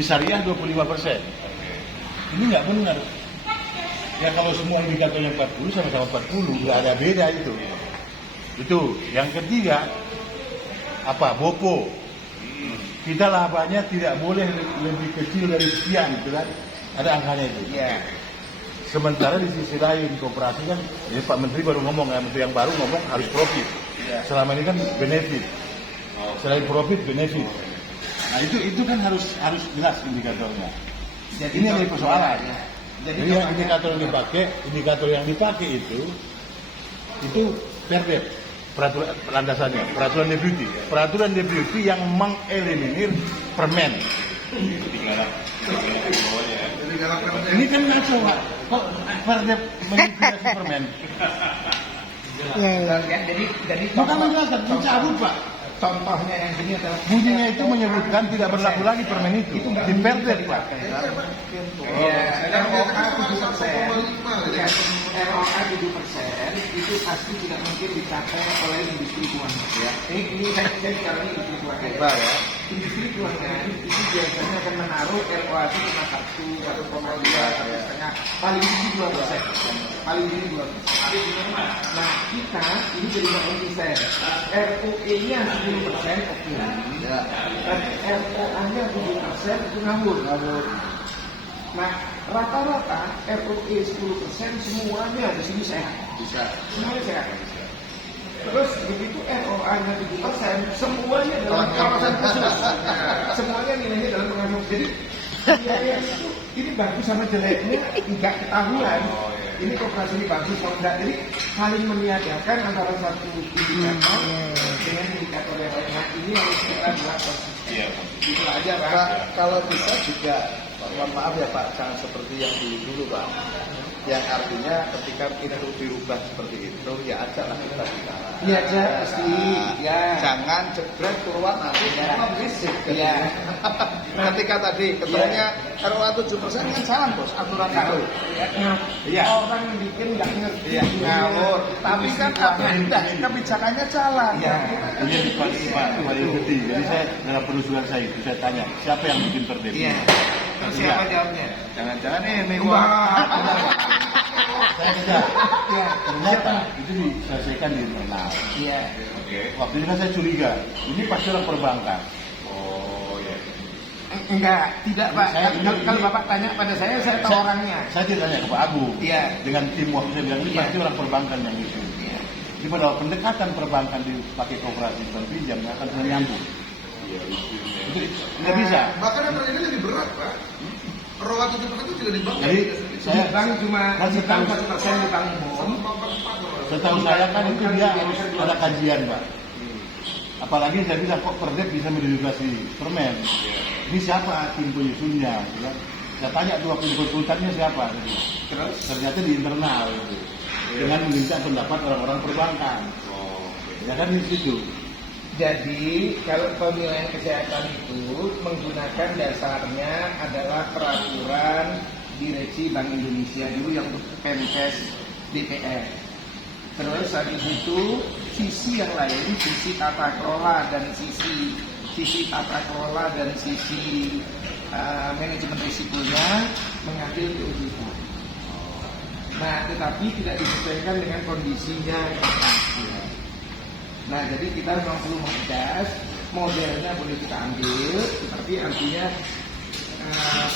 di syariah 25%. Ini nggak benar. Ya kalau semua indikatornya 40 sama-sama 40, nggak ada beda itu. Itu. Yang ketiga, BOPO. Kita labanya tidak boleh lebih kecil dari sekian, gitu kan? Ada angkanya itu. Iya. Sementara di sisi lain koperasi kan, ya Pak Menteri baru ngomong, ya Menteri yang baru ngomong harus profit. Selama ini kan benefit. Selain profit, benefit. Nah itu kan harus jelas indikatornya. Jadi ini yang persoalan. Jadi yang indikator yang dipakai itu Perdet, peraturan deputi yang mengeliminir permen. Ini kan ngaco, Pak. Kok Perdet mengeliminir permen? Jadi bukan menjelaskan, dicabut, Pak. Contohnya yang sini adalah bunyinya itu menyebutkan tidak berlaku lagi permen itu di Perdet, Pak. ROA 7% itu pasti tidak mungkin dicapai oleh industri keuangan. Ini saya bicara industri keuangan. Industri keuangan itu biasanya akan menaruh ROA itu cuma 1,2, 1,5, paling tinggi 2%. Paling tinggi 2%. Nah kita ini jadi konsisten. ROE-nya 10% oke. ROA-nya 7% itu ngawur. Nah, rata-rata ROE 10% semuanya di sini sehat. Semuanya sehat. Terus begitu ROA-nya 7%, semuanya dalam kawasan khusus. Semuanya nilainya dalam pengaruh. Jadi biaya itu ini bagus sama jeleknya tidak ketahuan. Ini koperasi ini bagus atau enggak. Jadi saling meniadakan antara satu indikator dengan indikator yang lain. Nah, ini harus kita buat konsisten. Itu aja, Pak. Kalau bisa juga, mohon maaf ya Pak, jangan seperti yang dulu Pak. Yang artinya ketika itu dirubah seperti itu, ya ajaklah kita bicara. Iya aja, pasti. Ya. Jangan jebret keluar nanti semua berisik. Iya. Ketika tadi ketemunya ROA 7% kan salah bos aturan itu. Iya. Orang yang bikin nggak ngerti. Iya. Ngawur. Tapi kan kebijakannya jalan. Iya. Ini Pak Yudi. Jadi saya dalam penelusuran saya itu saya tanya siapa yang bikin Perdet? Iya. Terus siapa jawabnya? Jangan-jangan ini saya kejar. Iya. Ternyata itu diselesaikan di internal. Iya. Waktu itu kan saya curiga, ini pasti orang perbankan. Enggak, tidak Pak. Saya- Kalau Bapak tanya pada saya tahu orangnya. Saya tidak tanya ke Pak Agung. Iya. Dengan tim waktu saya bilang ini Iya. pasti orang perbankan yang itu. Iya. Jadi pada pendekatan perbankan dipakai koperasi dan pinjam nggak akan pernah nyambung. Itu nggak bisa. Bahkan yang terjadi lebih berat, Pak. ROA 7% itu tidak dibangun. Jadi saya Bank cuma kan ditang 1% di bank umum. setahu saya kan itu dia harus ada kajian, Pak. Apalagi saya bilang kok Perdet bisa mendedikasi permen. Ini siapa tim penyusunnya? Gitu kan? Saya tanya tuh waktu konsultannya siapa? Gitu. Terus ternyata di internal, gitu. Dengan meminta pendapat orang-orang perbankan. Ya kan di situ. Jadi kalau penilaian kesehatan itu menggunakan dasarnya adalah peraturan Direksi Bank Indonesia dulu yang Pemkes DPR. Terus habis itu sisi yang lain, sisi tata kelola dan sisi tata kelola dan sisi manajemen risikonya mengambil ke OJK. Nah, tetapi tidak disesuaikan dengan kondisinya. Nah, jadi kita memang perlu mengejas, modelnya boleh kita ambil, tetapi artinya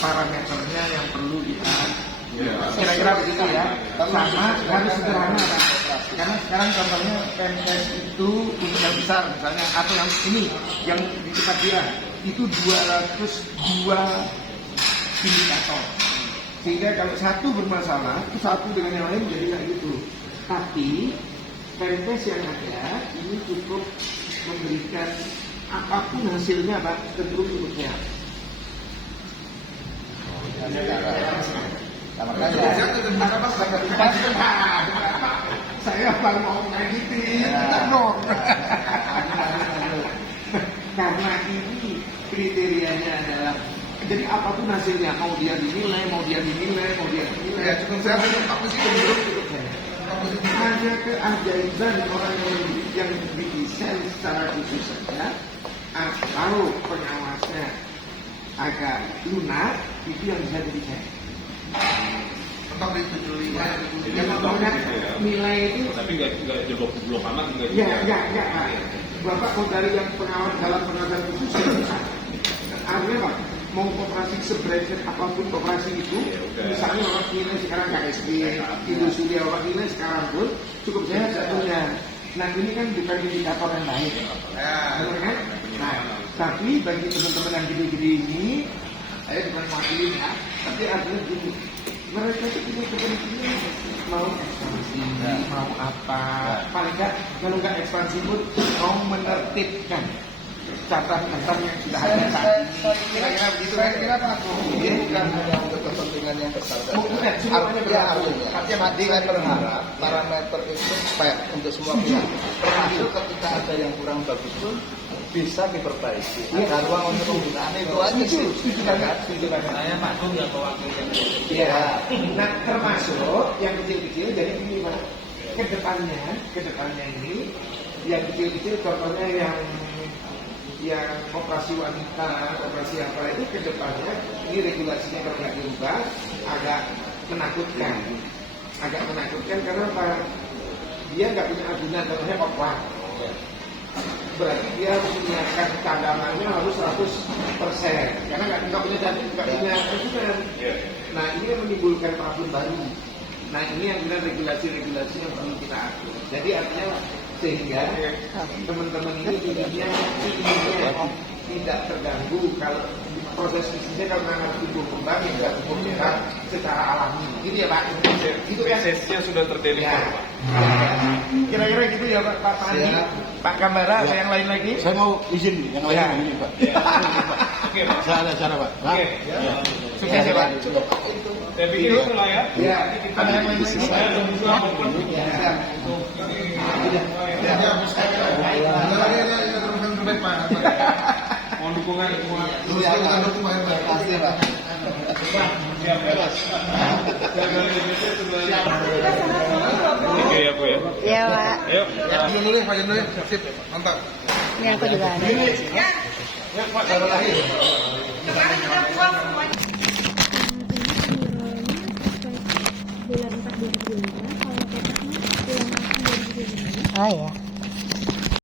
parameternya yang perlu kita kira-kira begitu ya. Sama harus sederhana kan? Karena sekarang contohnya Pemkes itu untuk yang besar misalnya, atau yang ini yang di tempat dia itu 202 indikator. Sehingga kalau satu bermasalah, itu satu dengan yang lain jadi nggak gitu. Tapi Pemkes yang ada ini cukup memberikan apapun hasilnya, Pak, cenderung cukup sehat. Saya baru mau ngajitin, dong. Karena ini kriterianya adalah jadi apapun hasilnya, mau dia dinilai. Ya, cukup saya apa sih cukup Ada keajaiban orang yang didesain secara khusus saja atau pengawasnya agak lunak, itu yang bisa dipercaya. Tetap disetujui. Yang namanya nilai itu, Tapi nggak jeblok amat nggak juga. enggak. Bapak mau dari yang pengawas dalam pengawasan khusus ya bisa. Artinya Pak, mau koperasi sebranded apapun koperasi itu, misalnya orang nilai sekarang KSB, Indosuria orang nilai sekarang pun cukup saya satunya. Nah ini kan bukan indikator yang baik, benar kan? Nah, tapi bagi teman-teman yang gede-gede ini, saya bukan mewakili ya, tapi artinya gini, mereka itu punya kepentingan mau ekspansi, mau apa, paling nggak kalau nggak ekspansi pun mau menertibkan catatan yang sudah ada saat ini. Kira-kira begitu. Saya kira Pak ini bukan hanya untuk kepentingan yang besar saja. Bukan, cuma hanya berlaku. Artinya dengan berharap parameter itu fair untuk semua pihak. Termasuk ketika ada yang kurang bagus pun bisa diperbaiki. Ada ruang untuk penggunaan itu aja sih. Setuju banget. Saya maklum yang mewakili yang Iya. Nah termasuk yang kecil-kecil. Jadi ini Pak, kedepannya ini yang kecil-kecil contohnya yang operasi wanita, operasi apa itu kedepannya ini regulasinya kalau nggak diubah agak menakutkan karena apa? Dia nggak punya agunan, contohnya opera. Berarti dia harus menyiapkan cadangannya harus 100% karena nggak punya jantung, nggak punya agunan. Nah ini yang menimbulkan problem baru. Nah ini yang benar regulasi-regulasi yang perlu kita atur. Jadi artinya sehingga teman-teman ini inginnya tidak terganggu kalau proses bisnisnya kalau memang harus tumbuh kembang ya tidak tumbuh kembang secara alami. Gitu ya Pak. Itu kan. BCS-nya sudah terdeliver, Ya. Pak. Kira-kira gitu ya Pak Andi, Pak Kambara, ada yang lain lagi? Saya mau izin nih, yang lain Ya. ini Pak. Oke, Pak. Saya ada cara Pak. Nah, Oke. ya. Sukses ya Pak. Saya pikir itu lah ya. Ya. Ada yang lain lagi? Saya tunggu apapun. Ya. Mohon dukungan semua. Pasti Pak. Siap ya. Jaga BCS sebenarnya. Oke ya Bu ya. Iya Pak, Ayo. Dulu deh, Pak Jendol. Sip, mantap. ini aku juga ada. Ya Pak, baru lahir. Oh ya.